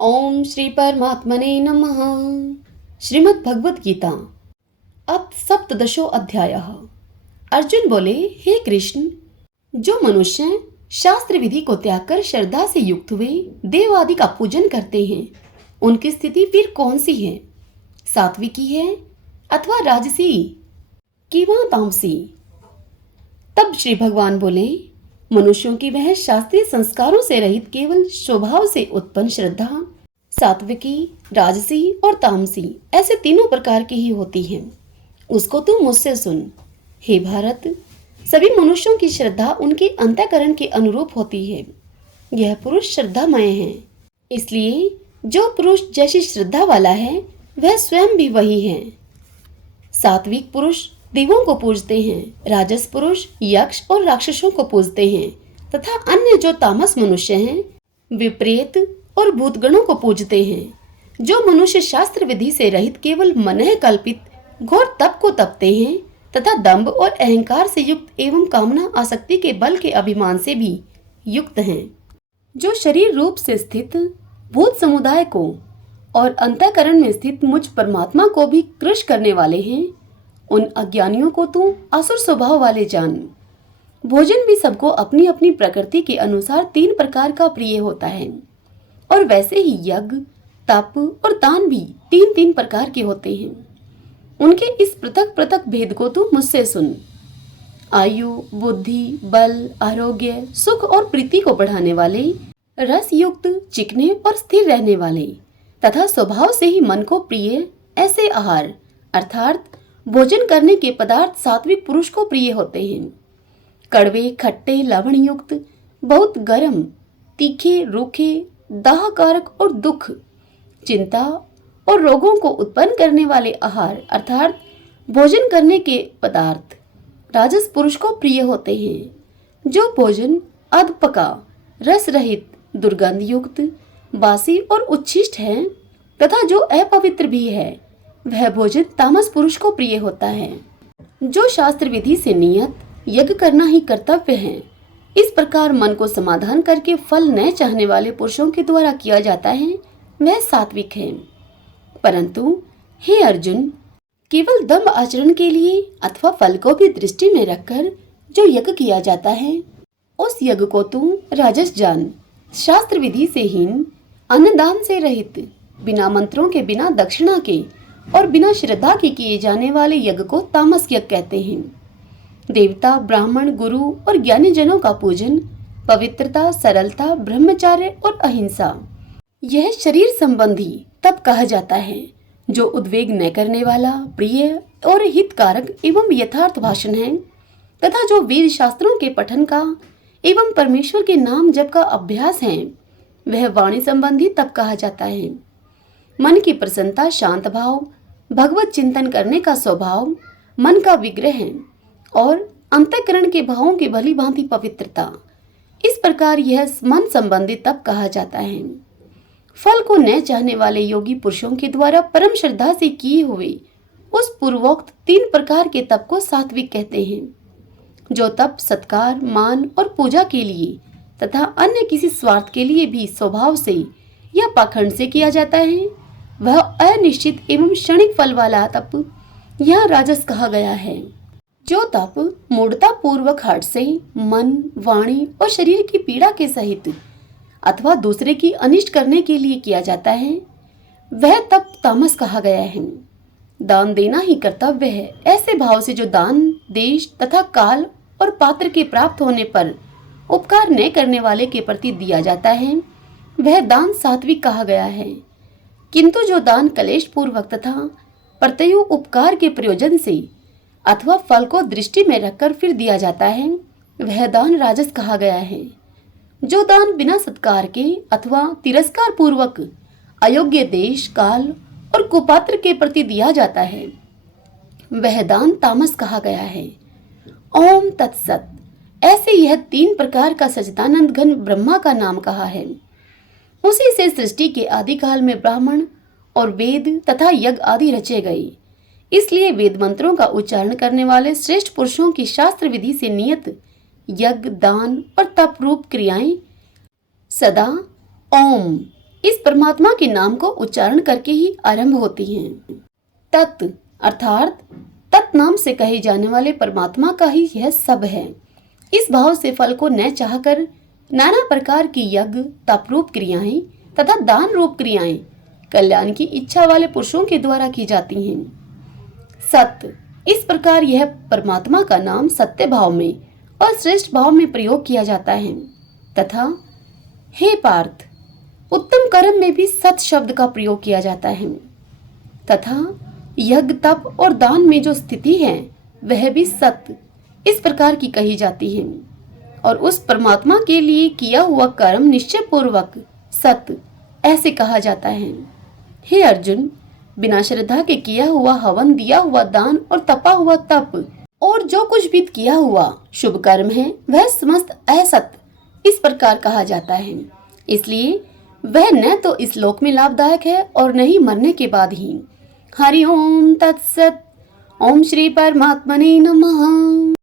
ओम श्री परमात्मने नमः। श्रीमद् भगवत गीता अथ सप्तदशो अध्यायः। अर्जुन बोले, हे कृष्ण, जो मनुष्य शास्त्र विधि को त्याग कर श्रद्धा से युक्त हुए देव आदि का पूजन करते हैं, उनकी स्थिति फिर कौन सी है? सात्विकी है अथवा राजसी कि वह तामसी? तब श्री भगवान बोले, मनुष्यों की वह शास्त्रीय संस्कारों से रहित केवल स्वभाव से उत्पन्न श्रद्धा सात्विकी, राजसी और तामसी ऐसे तीनों प्रकार की ही होती है। उसको तू मुझसे सुन। हे भारत, सभी मनुष्यों की श्रद्धा उनके अंतःकरण के अनुरूप होती है। यह पुरुष श्रद्धामय है, इसलिए जो पुरुष जैसी श्रद्धा वाला है वह स्वयं भी वही है। सात्विक पुरुष देवों को पूजते हैं, राजस पुरुष यक्ष और राक्षसों को पूजते हैं तथा अन्य जो तामस मनुष्य हैं वे प्रेत और भूतगणों को पूजते हैं। जो मनुष्य शास्त्र विधि से रहित केवल मनः कल्पित घोर तप को तपते हैं तथा दंभ और अहंकार से युक्त एवं कामना आसक्ति के बल के अभिमान से भी युक्त हैं। जो शरीर रूप से स्थित भूत समुदाय को और अंतःकरण में स्थित मुझ परमात्मा को भी कृश करने वाले हैं, उन अज्ञानियों को तू असुर स्वभाव वाले जान। भोजन भी सबको अपनी अपनी प्रकृति के अनुसार तीन प्रकार का प्रिय होता है, और वैसे ही यज्ञ, तप और दान भी तीन तीन प्रकार के होते हैं। उनके इस पृथक पृथक भेद को तू मुझसे सुन। आयु, बुद्धि, बल, आरोग्य, सुख और प्रीति को बढ़ाने वाले, रस युक्त, चिकने और स्थिर रहने वाले तथा स्वभाव से ही मन को प्रिय ऐसे आहार अर्थात भोजन करने के पदार्थ सात्विक पुरुष को प्रिय होते हैं। कड़वे, खट्टे, लवण युक्त, बहुत गर्म, तीखे, रूखे, दाहकारक और दुख, चिंता और रोगों को उत्पन्न करने वाले आहार अर्थात भोजन करने के पदार्थ राजस पुरुष को प्रिय होते हैं। जो भोजन अधपका, रस रहित, दुर्गंध युक्त, बासी और उच्छिष्ट है तथा जो अपवित्र भी है, वह भोजन तामस पुरुष को प्रिय होता है। जो शास्त्र विधि से नियत यज्ञ करना ही कर्तव्य है, इस प्रकार मन को समाधान करके फल न चाहने वाले पुरुषों के द्वारा किया जाता है, वह सात्विक है। परंतु हे अर्जुन, केवल दंभ आचरण के लिए अथवा फल को भी दृष्टि में रखकर जो यज्ञ किया जाता है, उस यज्ञ को तू राजस जान। शास्त्र विधि से हीन, अन्नदान से रहित, बिना मंत्रों के, बिना दक्षिणा के और बिना श्रद्धा के किए जाने वाले यज्ञ को तामस यज्ञ कहते हैं। देवता, ब्राह्मण, गुरु और ज्ञानी जनों का पूजन, पवित्रता, सरलता, ब्रह्मचर्य और अहिंसा, यह शरीर संबंधी तप कहा जाता है। जो उद्वेग न करने वाला, प्रिय और हितकारक एवं यथार्थ भाषण है तथा जो वेद शास्त्रों के पठन का एवं परमेश्वर के नाम जप का अभ्यास है, वह वाणी संबंधी तप कहा जाता है। मन की प्रसन्नता, शांत भाव, भगवत चिंतन करने का स्वभाव, मन का विग्रह है और अंतःकरण के भावों की भली भांति पवित्रता, इस प्रकार यह मन संबंधी तप कहा जाता है। फल को न चाहने वाले योगी पुरुषों के द्वारा परम श्रद्धा से किए हुए उस पूर्वोक्त तीन प्रकार के तप को सात्विक कहते हैं। जो तप सत्कार, मान और पूजा के लिए तथा अन्य किसी स्वार्थ के लिए भी स्वभाव से या पाखंड से किया जाता है, वह अनिश्चित एवं क्षणिक फल वाला तप यहाँ राजस कहा गया है। जो तप मूढ़ता पूर्वक हठ से मन, वाणी और शरीर की पीड़ा के सहित अथवा दूसरे की अनिष्ट करने के लिए किया जाता है, वह तप तामस कहा गया है। दान देना ही कर्तव्य है, ऐसे भाव से जो दान देश तथा काल और पात्र के प्राप्त होने पर उपकार न करने वाले के प्रति दिया जाता है, वह दान सात्विक कहा गया है। किंतु जो दान कलेश पूर्वक तथा प्रत्ययु उपकार के प्रयोजन से अथवा फल को दृष्टि में रखकर फिर दिया जाता है, वह दान राजस कहा गया है। जो दान बिना सत्कार के अथवा तिरस्कार पूर्वक अयोग्य देश, काल और कुपात्र के प्रति दिया जाता है, वह दान तामस कहा गया है। ओम तत्सत। ऐसे यह तीन प्रकार का सच्चिदानंद घन ब्रह्मा का नाम कहा है। उसी से सृष्टि के आदि काल में ब्राह्मण और वेद तथा यज्ञ आदि रचे गए। इसलिए वेद मंत्रों का उच्चारण करने वाले श्रेष्ठ पुरुषों की शास्त्र विधि से नियत यज्ञ, दान और तप रूप क्रियाएं सदा ओम इस परमात्मा के नाम को उच्चारण करके ही आरंभ होती हैं। तत् अर्थात तत् नाम से कहे जाने वाले परमात्मा का ही यह सब है। इस भाव से फल को न चाहकर नाना प्रकार की यज्ञ, तप रूप क्रियाएं तथा दान रूप क्रियाएं कल्याण की इच्छा वाले पुरुषों के द्वारा की जाती हैं। सत्य, इस प्रकार यह परमात्मा का नाम सत्य भाव में और श्रेष्ठ भाव में प्रयोग किया जाता है तथा हे पार्थ, उत्तम कर्म में भी सत शब्द का प्रयोग किया जाता है तथा यज्ञ, तप और दान में जो स्थिति है वह भी सत्य इस प्रकार की कही जाती है और उस परमात्मा के लिए किया हुआ कर्म निश्चय पूर्वक सत्य ऐसे कहा जाता है। हे अर्जुन, बिना श्रद्धा के किया हुआ हवन, दिया हुआ दान और तपा हुआ तप और जो कुछ भी किया हुआ शुभ कर्म है वह समस्त असत्य इस प्रकार कहा जाता है। इसलिए वह न तो इस लोक में लाभदायक है और न ही मरने के बाद ही। हरि ओम तत्सत। ओम श्री परमात्मने नमः।